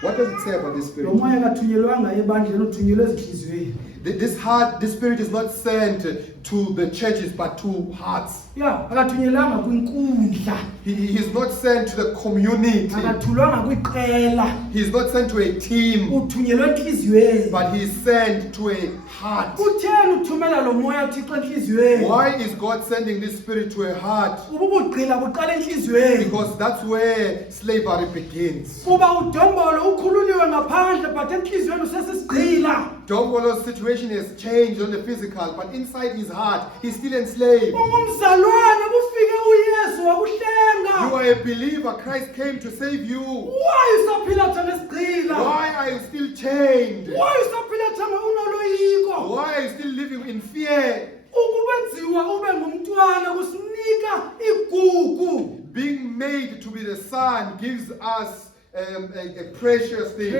What does it say about this spirit? Lo moya kathunyelwanga ebandleni uthunyelwe ezinhliziyweni. This spirit is not sent to the churches but to hearts. Yeah, akathunyelanga kwinkundla. He is not sent to the community. Akathulwanga kwiqela. He is not sent to a team. Uthunyelwe enhliziyweni. But he is sent to a heart. Kutheni uthumela lo moya uThixo enhliziyweni? Why is God sending this spirit to a heart? Ubugqila buqala enhliziyweni. Because that's where slavery begins. Kuba udombolo ukhululiwe ngaphandle but enhliziyweni usesisigqila. Dombolo's situation has changed on the physical, but inside his heart, he's still enslaved. Ungumzalwane kufike uYesu wakuhlenga. You are a believer. Christ came to save you. Why usaphila njengesigqila? Why are you still chained? Why usaphila njengonoloyiko? Why are you still living in fear? Ukubenziwa ube ngumntwana kusinika igugu. Being made to be the son gives us a precious thing.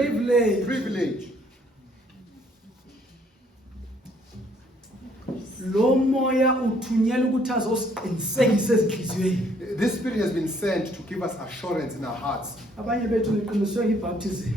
Privilege. Lo moya uthunyelwe ukuthi azosiqinisekisa ezinhliziyweni. This spirit has been sent to give us assurance in our hearts. Abanye bethu niqiniswe ngebaptism.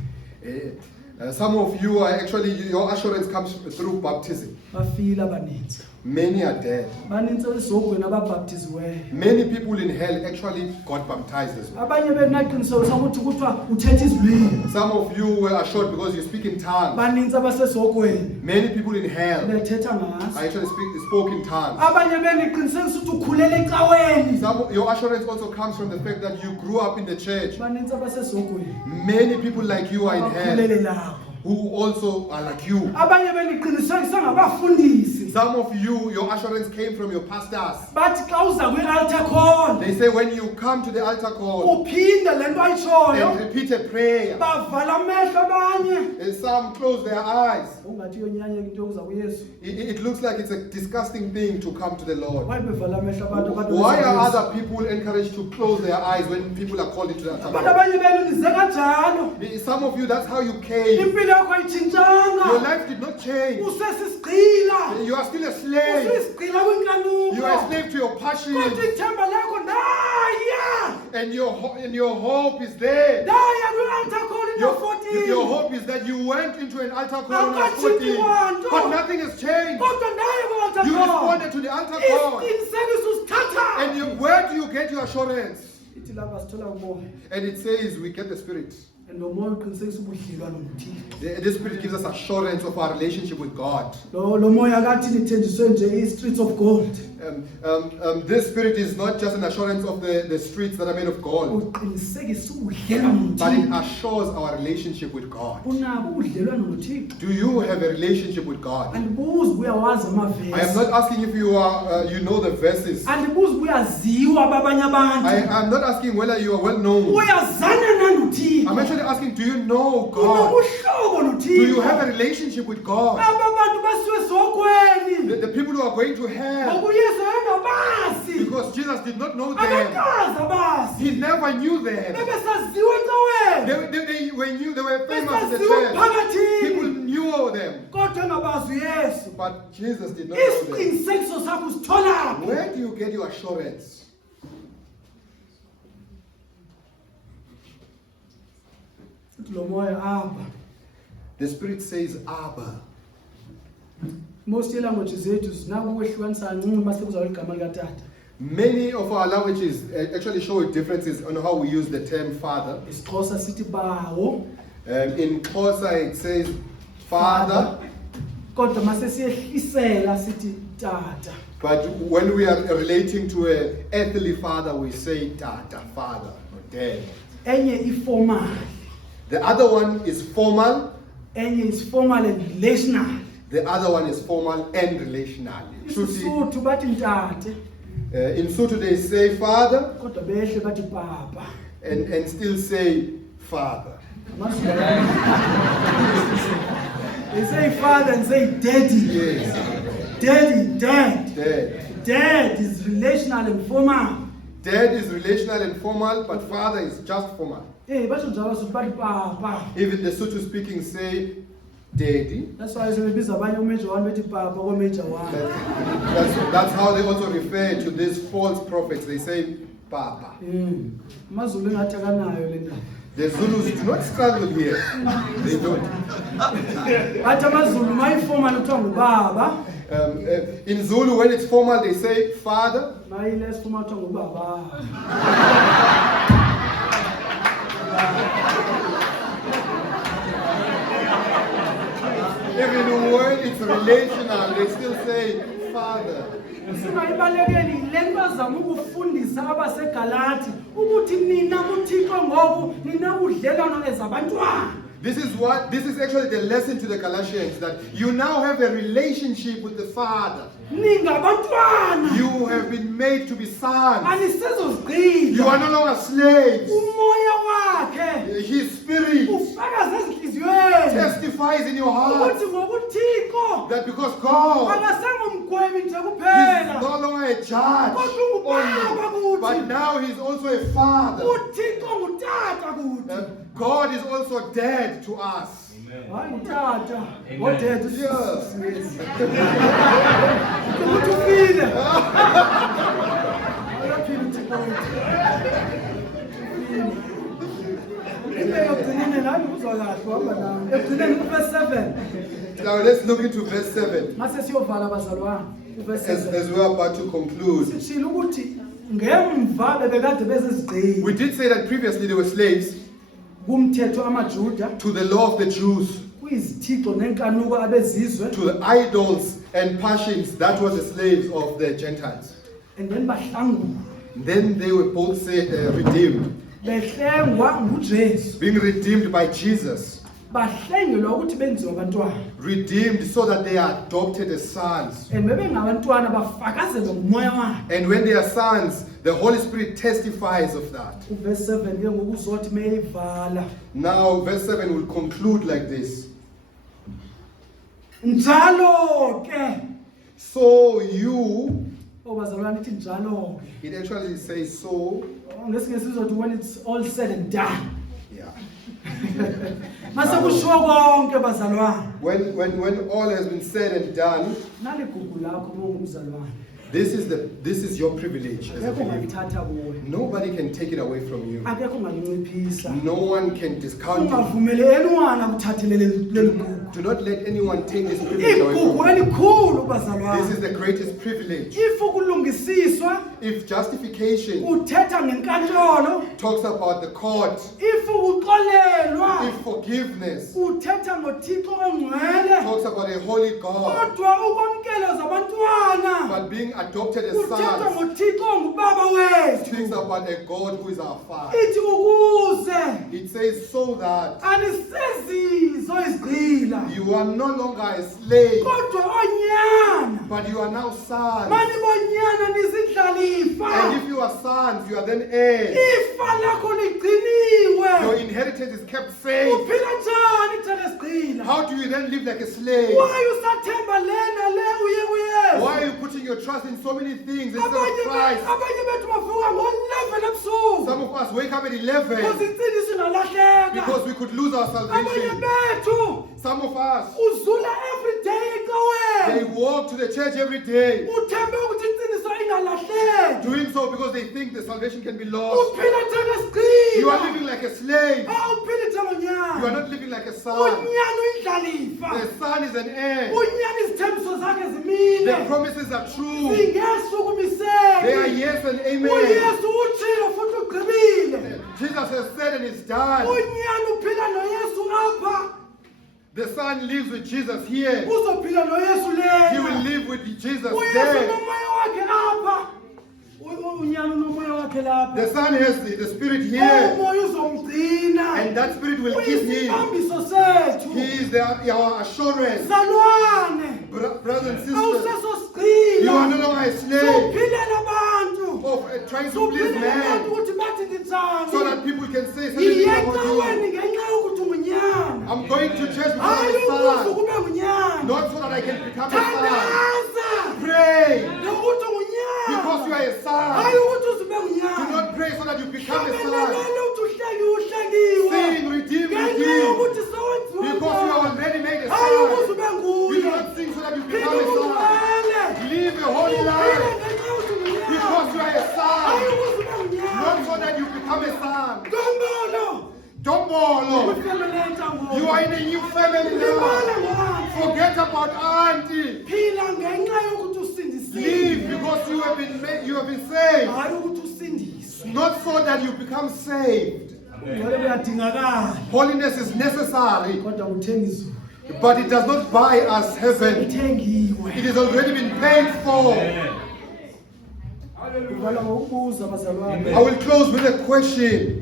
Some of you are actually, your assurance comes through baptism. Bafile abaninzi. Many are dead. Baninzi esogweni ababaptiziweyo. Many people in hell actually got baptized as well. Abanye bethu naqiniswa ukuthi kuthiwa uthetha izilimi. Some of you were assured because you speak in tongues. Baninzi abasesogweni. Many people in hell bethetha ngaso. I actually spoke in tongues. Abanye beniqiniseka ukuthi ukhulele ecaweni. Your assurance also comes from the fact that you grew up in the church. Baninzi abasesogweni. Many people like you are in hell. Abakhulele who also are like you. Abanye beniqiniseka ngabafundisi. Some of you, your assurance came from your pastors. Bathi xa uza kwi-altar call. They say when you come to the altar call, uphinde le nto ayitshoyo. and repeat a prayer. Bavala amehlo abanye. And some close their eyes. Ungathi yonyanya into yokuza kuYesu. It looks like it's a disgusting thing to come to the Lord. Why bevala amehlo abantu? Why are other people encouraged to close their eyes when people are called into the altar call? Abanye benu nize kanjalo. Some of you, that's how you came. Impilo yakho ayitshintshanga. Your life did not change. Usesisigqila. You are still a slave. Usisigqila kwinkanuko. You are a slave to your passion. Kodwa ithemba lakho ndaya. And your hope is there. Ndaya kwi-altar call in your 40s. Your hope is that you went into an altar call in your 40s. But nothing has changed. Kodwa ndaya kwi-altar call. You responded to the altar call. Isiqinisekiso usithatha. And where do you get your assurance? Ithi lapha sithola umoya. And it says we get the spirit. and lo moya uqinisekisa ubudlelwano noThixo. This spirit gives us assurance of our relationship with God. Lo moya akathi nithenjiswe nje i-streets of gold. This spirit is not just an assurance of the streets that are made of gold, Uqinisekisa ubudlelwano but it noThixo. assures our relationship with God. Unabo ubudlelwano noThixo. Do you have a relationship with God? Andibuzi uyawazi I am amavesi. not asking if you are, you know the verses. Andibuzi uyaziwa babanye abantu. I'm not asking whether you are well known. Uyazana nanoThixo. I'm actually asking, do you know God? Unobuhlobo Do you have noThixo. a relationship with God? Abantu basiwe sogweni. The people who are going to hell, Ngokuyesu ayengabasi. because Jesus did not know them. Abekazi abasi. He never knew them. Bebesaziwe encaweni. They were famous in the Besaziwe church. emphakathini. People knew them, Kodwa engabazi uYesu. but Jesus did not know them. Isiqinisekiso sakho usitholaphi? Where do you get your assurance? Lo moya apha. The Spirit says, Abba. Most languages zethu zinakuhlukanisa kancinci mase kuzawula igama likatata. Many of our languages actually show differences on how we use the term Father. IsiXhosa sithi bawo. In Xhosa it says Father, Kodwa mase siyehlisela sithi tata. but when we are relating to an earthly father, we say Tata, Father, or Dad. Enye iformal. The other one is formal. Enye is formal and relational. The other one is formal and relational. IsiSuthu bathi ntate. In Sotho they say Father Kodwa behle bathi papa. and still say Father. They say father and say daddy. Yes, Daddy, dad. Dad. Dad is relational and formal. Dad is relational and formal, but Father is just formal. Basho njalo sithi bathi papa. Even the Sotho speaking say Daddy. That's why sebebiza abanye uMajor 1 bethi papa koMajor 1. That's how they also refer to these false prophets. They say Papa. AmaZulu engathi akanayo le ndaba. The Zulus do not struggle here. They don't. Bathi AmaZulu mayiformal kuthiwa ngubaba. In Zulu, when it's formal, they say Father. Mayiless formal kuthiwa ngubaba. Even when it's relational, they still say Father. Singayibalekeli le nto bazama ukufundisa abaseGalati ukuthi nina uThixo ngoku nina udlelwano ezabantwana. This is actually the lesson to the Galatians, that you now have a relationship with the Father. Ningabantwana. You have been made to be sons. Anisezozigqila. You are no longer slaves. Umoya wakhe His Spirit ufakaza ezinhliziyweni testifies in your heart ukuthi ngokuThixo that because God akasengumgwemi nje is kuphela. no longer a judge only, but now He's also a Father. uThixo ngutata kuthi. God is also dead to us. Hayi ngutata. Ngodede Yes. ukuthi ufile. Ayaphila uThixo wethu. Ekugcineni nami kuzwa kahle uhamba nami. Ekugcineni kuverse 7. Now let's look into verse 7 Mase siyovala bazalwane. Uverse 7. as we are about to conclude. Sishilo ukuthi ngemva bebekade bezizigcini We did say that previously they were slaves kumthetho amaJuda to the law of the Jews, kuyizithixo nenkanuko abezizwe to the idols and passions that were the slaves of the Gentiles. and then bahlangula Then they were both redeemed, behlengwa nguJesu being redeemed by Jesus, bahlengelwa ukuthi benziwe abantwana redeemed so that they are adopted as sons. and bebengabantwana bafakazelwe ngumoya wakhe. And when they are sons, the Holy Spirit testifies of that. Uverse 7 ke ngokuzothi meyivala Now, verse 7 will conclude like this. njalo ke So you, obazalwane ithi njalo ke it actually says so. ngesinye sizothi when it's all said and done Yeah. mase kushiwo konke bazalwane When all has been said and done, naligugu lakho ngumzalwane this is your privilege. As a akekho believer. ngalithatha kuwe Nobody can take it away from you. akekho ngalinciphisa No one can discount it. ungavumele enwana kuthathelele leli gugu yakho. Do not let anyone take this privilege away Igugu from you. elikhulu bazalwane. This is the greatest privilege. If ukulungisiswa If justification uthetha ngenkantolo, talks about the court, if uxolelwa if forgiveness uthetha ngoThixo ongcwele, talks about a holy God, kodwa ukwamkela zabantwana but being adopted as uthetha sons ngoThixo ongubaba wethu. speaks about a God who is our Father. Ithi ukuze It says so that anisezizo izigqila you are no longer a slave, kodwa onyana but you are now sons. mani bonyana nizidlalifa And if you are sons, you are then heirs. ifa lakho ligciniwe. Your inheritance is kept safe. Uphila njani thana sigqila? How do you then live like a slave? Why usathemba lena le uye Why are you putting your trust in so many things instead of abanye Christ? bethu bavuka ngo-11 ebusuku Some of us wake up at 11 because insini sinalahleka. because we could lose our Abanye salvation. bethu Some of us, uzula every day they ecaweni walk to the church every day, uthembe ukuthi insiniso ingalahleki. doing so because they think the salvation can be lost. Uphila thana You are sigqila. living like a slave. Awuphili thana You are unyana. not living like a son. Unyana uyindlalifa. The son is an heir. Unyana izithembiso zakhe The zimile. promises are true. Singesukumiseki. They are yes and amen. uYesu utshilo futhi ugqibile. Jesus has said and it's done. Unyana uphila noYesu apha. The son lives with Jesus here. Uzophila noYesu He will lena. live with Jesus uYesu there. nomoya wakhe apha. Unyana unomoya wakhe lapha. The son has the spirit here. Umoya uzomgcina. And that spirit will keep him. Uyisibambiso sethu. He is our assurance. Zalwane. Brothers and sisters, Awusesosigqila. you are no longer a slave Suphilela abantu. of trying to please Suphilela abantu man ukuthi bathi ndithani. so that people can say something about you. Iyecaweni ngenxa yokuthi ungunyana. I'm going to church because Hayi I'm a ukuze son, kube ngunyana. not so that I can become a son. Thandaza. Pray Nokuthi ungunyana. because you are a Hayi son. ukuthi uzibe Do ngunyana. not pray so that you become a son. Hlabelelele ukuthi uhlekiwe. Sing, redeem, Ngenxa redeem. yokuthi sewenziwe Because you ngcwele. are already made a Hayi ukuze son. ube You nguye. do not sing so that you Phila become a son. ungcwele. Live a holy Uphile life ngenxa yokuthi ungunyana. because you are a Hayi son. ukuze ube ngunyana. Not so that you become a son. Ntombolo. Don't bother. Ifemele entangolo. You are in a new family Libala now. ngaphi. Forget about auntie. Phila ngenxa yokuthi usindisiwe. Live because you have been saved. Hayi ukuthi usindiswe. Not so that you become saved. Ngeke kuyadingakala. Holiness is necessary, Kodwa uthenga izulu. but it does not buy us heaven. Ithengiwe. It has already been paid for. Uvala ngokubuza bazalwane. I will close with a question.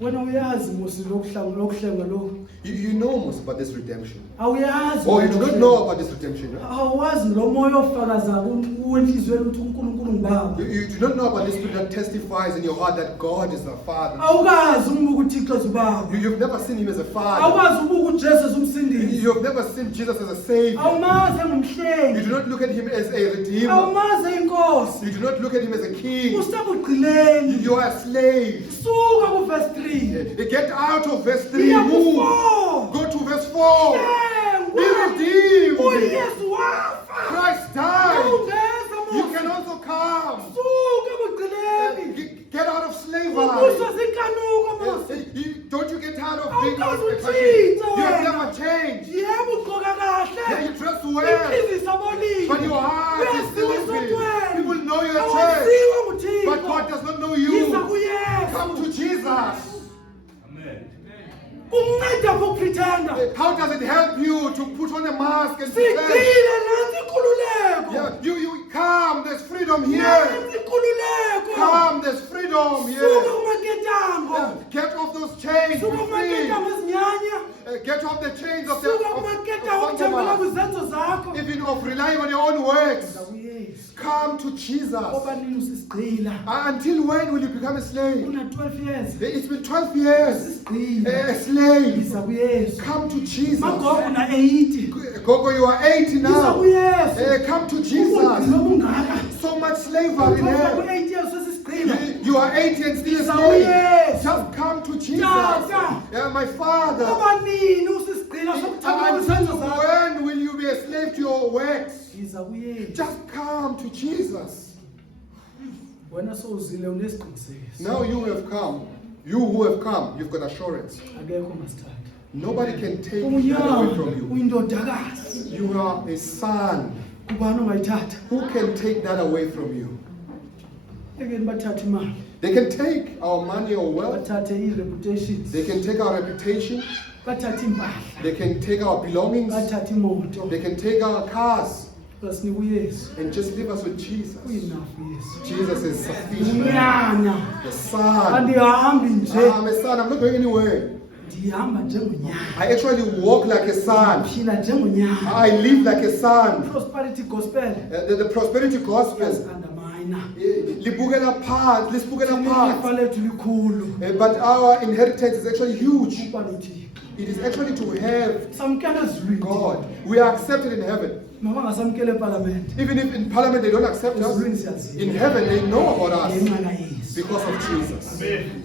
Wena uyazi musi lokuhlenga lo. You know most about this redemption. Awuyazi. Oh, you do not know about this redemption. Huh? Awazi lo moya ofakaza wenhlizweni ukuthi uNkulunkulu ngibaba. You do not know about this spirit that testifies in your heart that God is the Father. Awukazi umbuka uThixo ezubaba. You've never seen Him as a Father. Awukazi ubuka uJesu ezumsindisi. You have never seen Jesus as a Savior. Awumazi You ngumhlengi. do not look at Him as a Redeemer. Awumazi inkosi. You do not look at Him as a King. Usabugqileni. You are a slave. Suka ku verse 3. Get out of verse 3. Iya Move. ku-4. Go to verse 4. Be redeemed. uYesu wafa. Christ died. Awungeza You musi. can also come. Suka ebugqileni. Get out of slavery. Ubuswa zinkanuko musi. Don't you get tired of being Awukazi out of utshintsha You have wena. never changed. Yebo ugqoka Yeah, kahle. you dress well, Iphizisa bolile. but your heart is still Uyaziwa empty. esotweni. People know you're a church, Awaziwa nguThixo. but God does not know Yiza you. kuYesu. Come to Jesus. Kunceda ukupretenda. How does it help you to put on a mask and pretend? Sigcile nansi inkululeko. Yeah, you come. There's freedom here. Nansi inkululeko. Come. There's freedom Suka here. kumaketango. Yeah, get off those chains. Suka Be free. kumaketango ezinyanya. Get off the chains of the Suka kumaketango okuthembela of kwizenzo zakho. even of relying on your own works. kuYesu. Come to Jesus. Ngoba nini usisigcila? Until when will you become a slave? Una 12 years. It's been 12 years. Usisigcila. A slave. Yiza kuYesu. Come to Jesus. Magogo una 80. Gogo, you are 80 Yiza now. kuYesu. Come to Ubugcina Jesus. obungaka. So much slavery Ngoba there. ku-8 years usisigcila. You are 80 and still a Yiza slave. kuYesu. Just come to Jesus. Tata. Yeah, my Father. Ngoba nini usisigcila sokuthanda Until kwizenzo zakho? when will you be a slave to your works? Yiza kuYesu. Just come to Jesus. Wena sowuzile unesiqinisekiso. Now you have come. You who have come, you've got assurance. Akekho masithatha. Nobody can take that away from you. Uyindodakazi. You are a son. Kubani ongayithatha? Who can take that away from you? Ekeni bathathe imali. They can take our money or wealth. Bathathe i-reputation. They can take our reputation. Bathathe impahla. They can take our belongings. Bathathe imoto. They can take our cars. Basinika uYesu. And just leave us with Jesus. Uyinafu uYesu. Jesus is sufficient. Unyana. The son. Andihambi nje. I'm a son. I'm not going anywhere. Ndihamba njengonyana. I actually walk like a son. Phila njengonyana. I live like a son. Prosperity gospel. The prosperity gospel. But our inheritance is actually huge. It is actually to have God. We are accepted in heaven. Even if in parliament they don't accept us, in heaven they know about us because of Jesus. Amen.